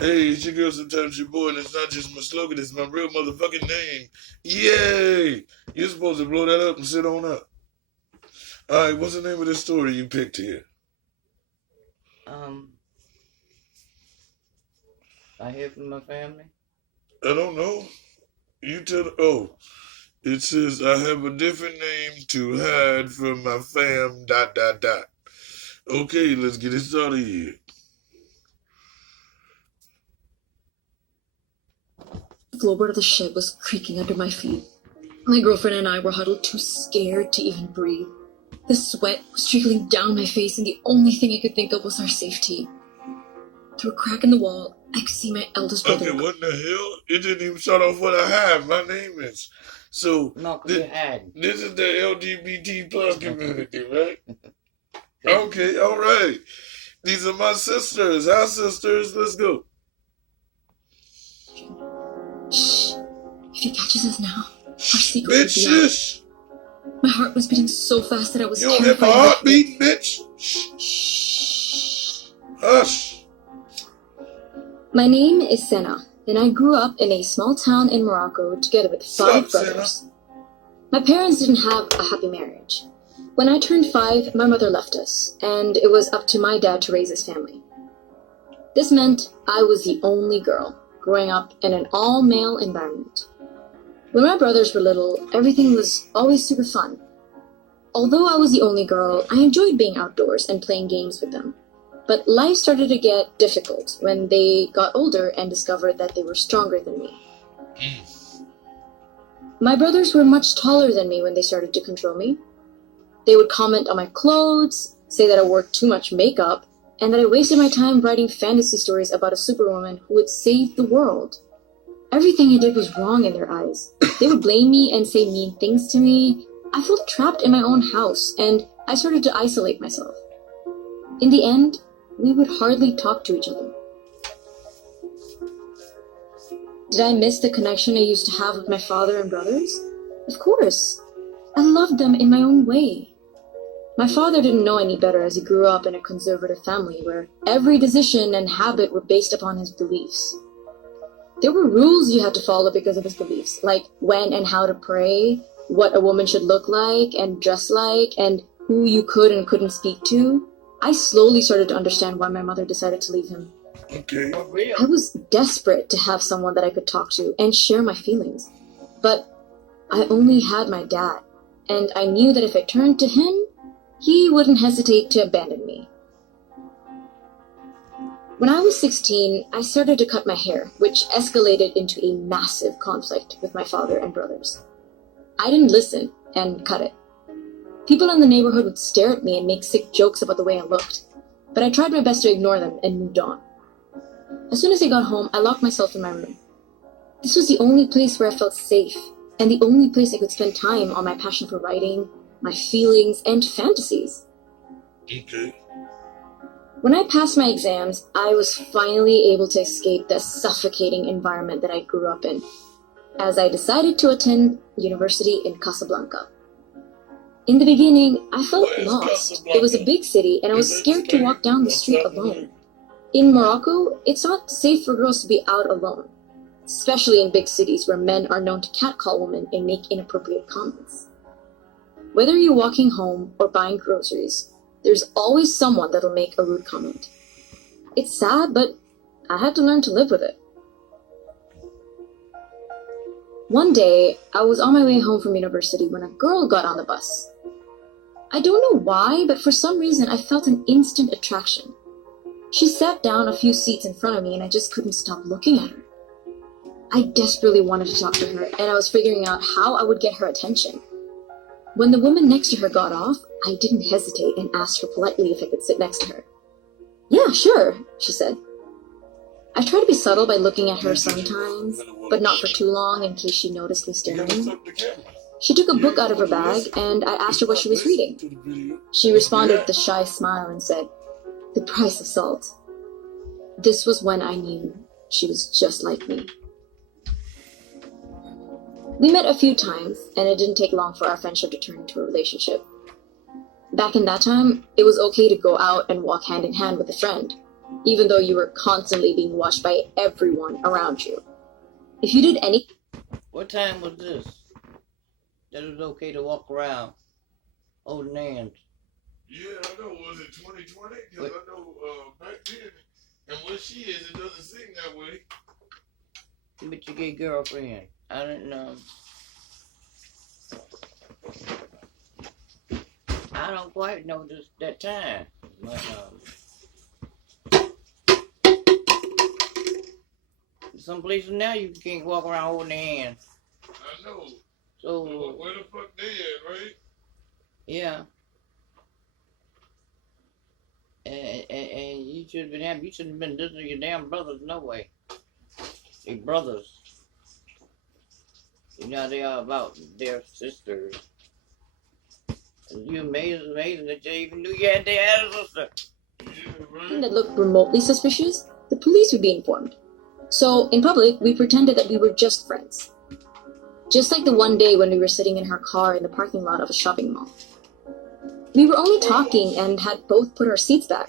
Hey, it's your girl, sometimes your boy, and it's not just my slogan, it's my real motherfucking name. Yay! You're supposed to blow that up and sit on up. Alright, what's the name of this story you picked here? Um, I hear from my family. I don't know. You tell. Oh, it says I have a different name to hide from my fam. Dot dot dot. Okay, let's get it started here. The floorboard of the shed was creaking under my feet. My girlfriend and I were huddled too scared to even breathe. The sweat was trickling down my face, and the only thing I could think of was our safety. Through a crack in the wall, I could see my eldest brother. Okay, what in the hell? It didn't even start off what I have. My name is. So, No, this is the LGBT plus community, right? Okay, all right. These are my sisters. Our sisters. Let's go. Shh. If he catches us now, our secret Bitch, would be out. shush. My heart was beating so fast that I was You don't have my terrified. heart beating, bitch. Shh. Hush. My name is Senna, and I grew up in a small town in Morocco together with five Stop, brothers. My parents didn't have a happy marriage. When I turned 5, my mother left us, and it was up to my dad to raise his family. This meant I was the only girl, growing up in an all-male environment. When my brothers were little, everything was always super fun. Although I was the only girl, I enjoyed being outdoors and playing games with them. But life started to get difficult when they got older and discovered that they were stronger than me. My brothers were much taller than me when they started to control me. They would comment on my clothes, say that I wore too much makeup, and that I wasted my time writing fantasy stories about a superwoman who would save the world. Everything I did was wrong in their eyes. They would blame me and say mean things to me. I felt trapped in my own house, and I started to isolate myself. In the end, we would hardly talk to each other. Did I miss the connection I used to have with my father and brothers? Of course. I loved them in my own way. My father didn't know any better as he grew up in a conservative family where every decision and habit were based upon his beliefs. There were rules you had to follow because of his beliefs, like when and how to pray, what a woman should look like and dress like, and who you could and couldn't speak to. I slowly started to understand why my mother decided to leave him. Okay. I was desperate to have someone that I could talk to and share my feelings. But I only had my dad, and I knew that if I turned to him, he wouldn't hesitate to abandon me. When I was 16, I started to cut my hair, which escalated into a massive conflict with my father and brothers. I didn't listen and cut it. People in the neighborhood would stare at me and make sick jokes about the way I looked, but I tried my best to ignore them and moved on. As soon as I got home, I locked myself in my room. This was the only place where I felt safe, and the only place I could spend time on my passion for writing, my feelings, and fantasies. Okay. When I passed my exams, I was finally able to escape the suffocating environment that I grew up in, as I decided to attend university in Casablanca. In the beginning, I felt lost. It was a big city, and I was scared to walk down the street alone. In Morocco, it's not safe for girls to be out alone, especially in big cities where men are known to catcall women and make inappropriate comments. Whether you're walking home or buying groceries, there's always someone that'll make a rude comment. It's sad, but I had to learn to live with it. One day, I was on my way home from university when a girl got on the bus. I don't know why, but for some reason I felt an instant attraction. She sat down a few seats in front of me and I just couldn't stop looking at her. I desperately wanted to talk to her, and I was figuring out how I would get her attention. When the woman next to her got off, I didn't hesitate and asked her politely if I could sit next to her. "Yeah, sure," she said. I tried to be subtle by looking at her sometimes, but not for too long in case she noticed me staring. She took a book out of her bag, and I asked her what she was reading. She responded with a shy smile and said, "The Price of Salt." This was when I knew she was just like me. We met a few times, and it didn't take long for our friendship to turn into a relationship. Back in that time, it was okay to go out and walk hand in hand with a friend. even though you were constantly being watched by everyone around you. If you did any... What time was this? That it was okay to walk around holding hands? Yeah, I know. Was it 2020? Because I know back then, and where she is, it doesn't seem that way. But you get girlfriend. I didn't know. I don't quite know that time. But, some places now you can't walk around holding hands. I know. So where the fuck they at, right? yeah. And you should have been happy. You shouldn't have been listening to your damn brothers, no way. Your brothers. You know they are about their sisters. And you amazing that you even knew you had a sister. Yeah, Anything that right. looked remotely suspicious, the police would be informed. So, in public, we pretended that we were just friends. Just like the one day when we were sitting in her car in the parking lot of a shopping mall. We were only talking and had both put our seats back.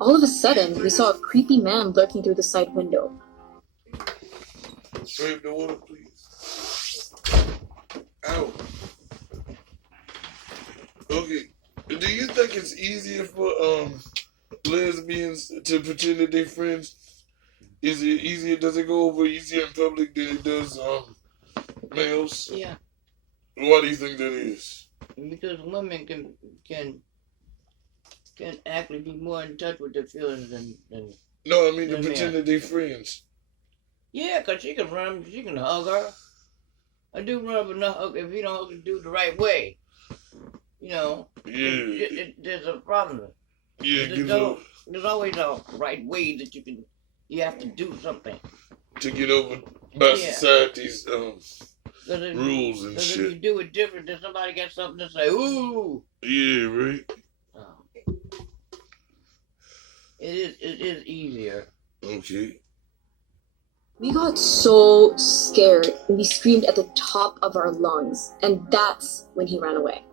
All of a sudden, we saw a creepy man lurking through the side window. Save the water, please. Ow. Okay. Do you think it's easier for lesbians to pretend that they're friends? Is it easier? Does it go over easier in public than it does males? Yeah. Why do you think that is? Because women can actually be more in touch with their feelings than No, I mean to than pretend men. that they're friends. Yeah, 'cause she can hug her. A dude run up and hug if you don't hug the dude the right way. You know, Yeah. there's a problem. Yeah, There's always a right way that you have to do something. to get over by Yeah. society's If, rules and If shit. you do it different, then somebody got something to say, ooh. Yeah, right. It is easier. Okay. We got so scared and we screamed at the top of our lungs, and that's when he ran away.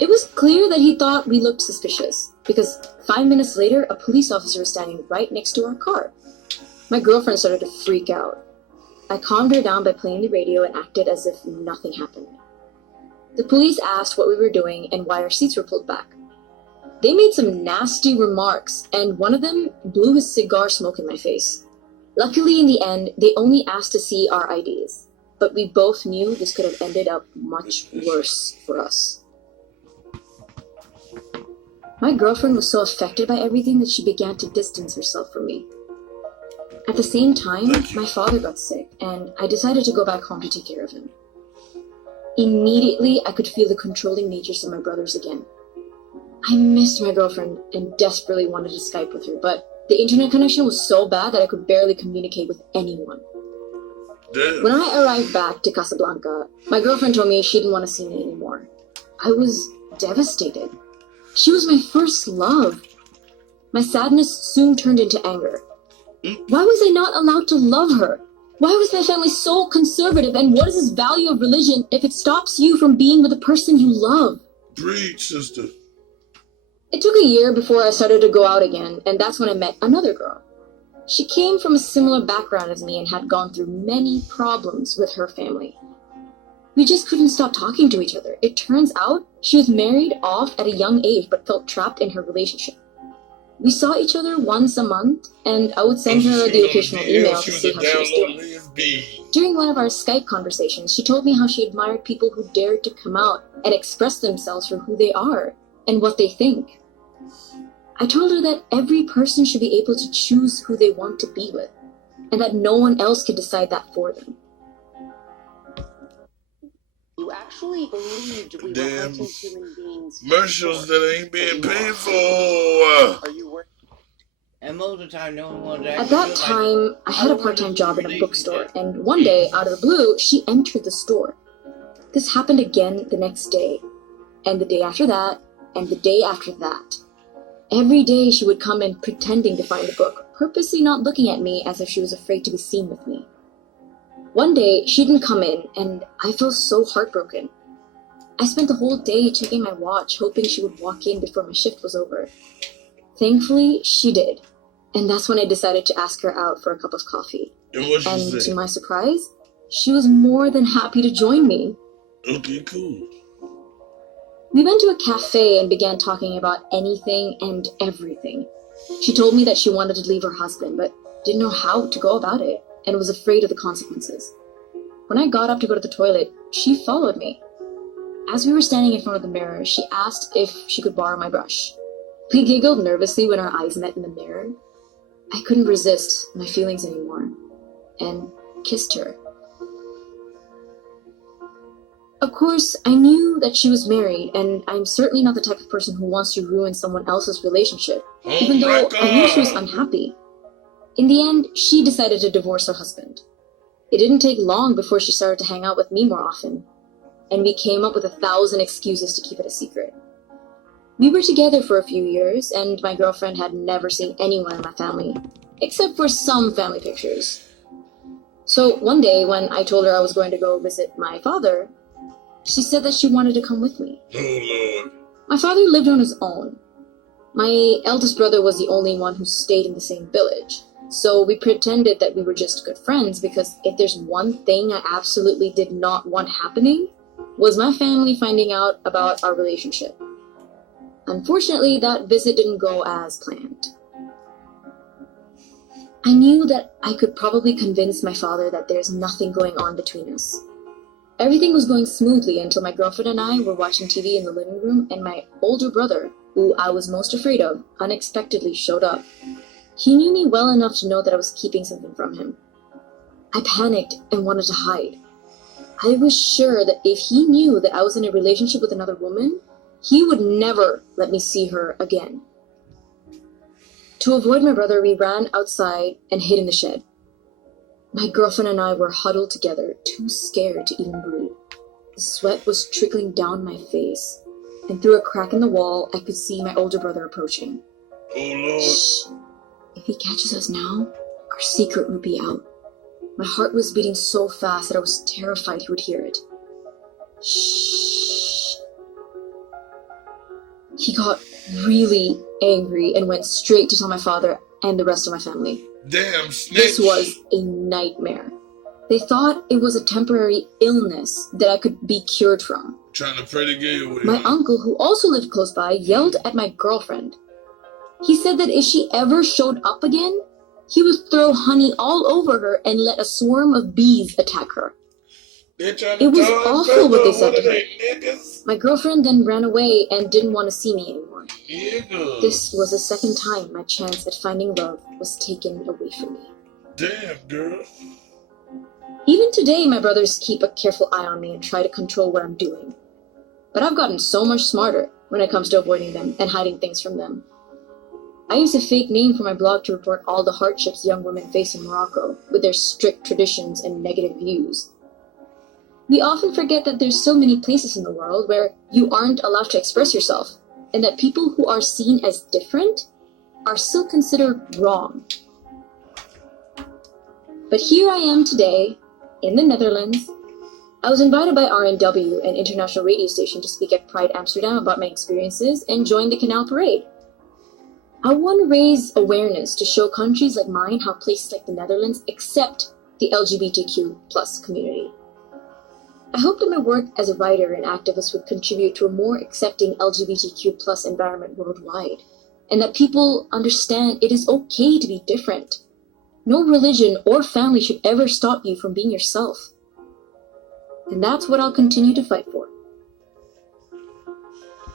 It was clear that he thought we looked suspicious, because 5 minutes later, a police officer was standing right next to our car. My girlfriend started to freak out. I calmed her down by playing the radio and acted as if nothing happened. The police asked what we were doing and why our seats were pulled back. They made some nasty remarks, and one of them blew his cigar smoke in my face. Luckily, in the end, they only asked to see our IDs, but we both knew this could have ended up much worse for us. My girlfriend was so affected by everything that she began to distance herself from me. At the same time, my father got sick, and I decided to go back home to take care of him. Immediately, I could feel the controlling natures of my brothers again. I missed my girlfriend and desperately wanted to Skype with her, but the internet connection was so bad that I could barely communicate with anyone. Damn. When I arrived back to Casablanca, my girlfriend told me she didn't want to see me anymore. I was devastated. She was my first love. My sadness soon turned into anger. Why was I not allowed to love her? Why was my family so conservative, and what is this value of religion if it stops you from being with the person you love? Breathe, sister. It took a year before I started to go out again, and that's when I met another girl. She came from a similar background as me and had gone through many problems with her family. We just couldn't stop talking to each other. It turns out she was married off at a young age but felt trapped in her relationship. We saw each other once a month, and I would send her the occasional email to see how she was doing. During one of our Skype conversations, she told me how she admired people who dared to come out and express themselves for who they are and what they think. I told her that every person should be able to choose who they want to be with, and that no one else can decide that for them. You actually believed we were hunting human beings. Commercials that ain't being paid for. Are you worried? And most of the time, no one that At that time, I had a part-time job in a bookstore, and one day, out of the blue, she entered the store. This happened again the next day, and the day after that, and the day after that. Every day she would come in pretending to find the book, purposely not looking at me as if she was afraid to be seen with me. One day, she didn't come in, and I felt so heartbroken. I spent the whole day checking my watch, hoping she would walk in before my shift was over. Thankfully, she did. And that's when I decided to ask her out for a cup of coffee. And what she And say? to my surprise, she was more than happy to join me. Okay, cool. We went to a cafe and began talking about anything and everything. She told me that she wanted to leave her husband, but didn't know how to go about it and was afraid of the consequences. When I got up to go to the toilet, she followed me. As we were standing in front of the mirror, she asked if she could borrow my brush. We giggled nervously when our eyes met in the mirror. I couldn't resist my feelings anymore and kissed her. Of course, I knew that she was married, and I'm certainly not the type of person who wants to ruin someone else's relationship, even though I knew she was unhappy. In the end, she decided to divorce her husband. It didn't take long before she started to hang out with me more often, and we came up with 1,000 excuses to keep it a secret. We were together for a few years, and my girlfriend had never seen anyone in my family, except for some family pictures. So one day, when I told her I was going to go visit my father, she said that she wanted to come with me. Oh, Lord. My father lived on his own. My eldest brother was the only one who stayed in the same village. So we pretended that we were just good friends, because if there's one thing I absolutely did not want happening, was my family finding out about our relationship. Unfortunately, that visit didn't go as planned. I knew that I could probably convince my father that there's nothing going on between us. Everything was going smoothly until my girlfriend and I were watching TV in the living room, and my older brother, who I was most afraid of, unexpectedly showed up. He knew me well enough to know that I was keeping something from him. I panicked and wanted to hide. I was sure that if he knew that I was in a relationship with another woman, he would never let me see her again. To avoid my brother, we ran outside and hid in the shed. My girlfriend and I were huddled together, too scared to even breathe. The sweat was trickling down my face, and through a crack in the wall, I could see my older brother approaching. Oh, Lord. Shh! If he catches us now, our secret would be out. My heart was beating so fast that I was terrified he would hear it. Shh! He got really angry and went straight to tell my father and the rest of my family. Damn snitch. This was a nightmare. They thought it was a temporary illness that I could be cured from. Trying to pray to get with My him. uncle, who also lived close by, yelled at my girlfriend. He said that if she ever showed up again, he would throw honey all over her and let a swarm of bees attack her. It was awful what they said to her. My girlfriend then ran away and didn't want to see me anymore. Niggas. This was the second time my chance at finding love was taken away from me. Damn, girl. Even today, my brothers keep a careful eye on me and try to control what I'm doing. But I've gotten so much smarter when it comes to avoiding them and hiding things from them. I use a fake name for my blog to report all the hardships young women face in Morocco, with their strict traditions and negative views. We often forget that there's so many places in the world where you aren't allowed to express yourself, and that people who are seen as different are still considered wrong. But here I am today, in the Netherlands. I was invited by RNW, an international radio station, to speak at Pride Amsterdam about my experiences and join the Canal Parade. I want to raise awareness to show countries like mine how places like the Netherlands accept the LGBTQ plus community. I hope that my work as a writer and activist would contribute to a more accepting LGBTQ plus environment worldwide, and that people understand it is okay to be different. No religion or family should ever stop you from being yourself. And that's what I'll continue to fight for.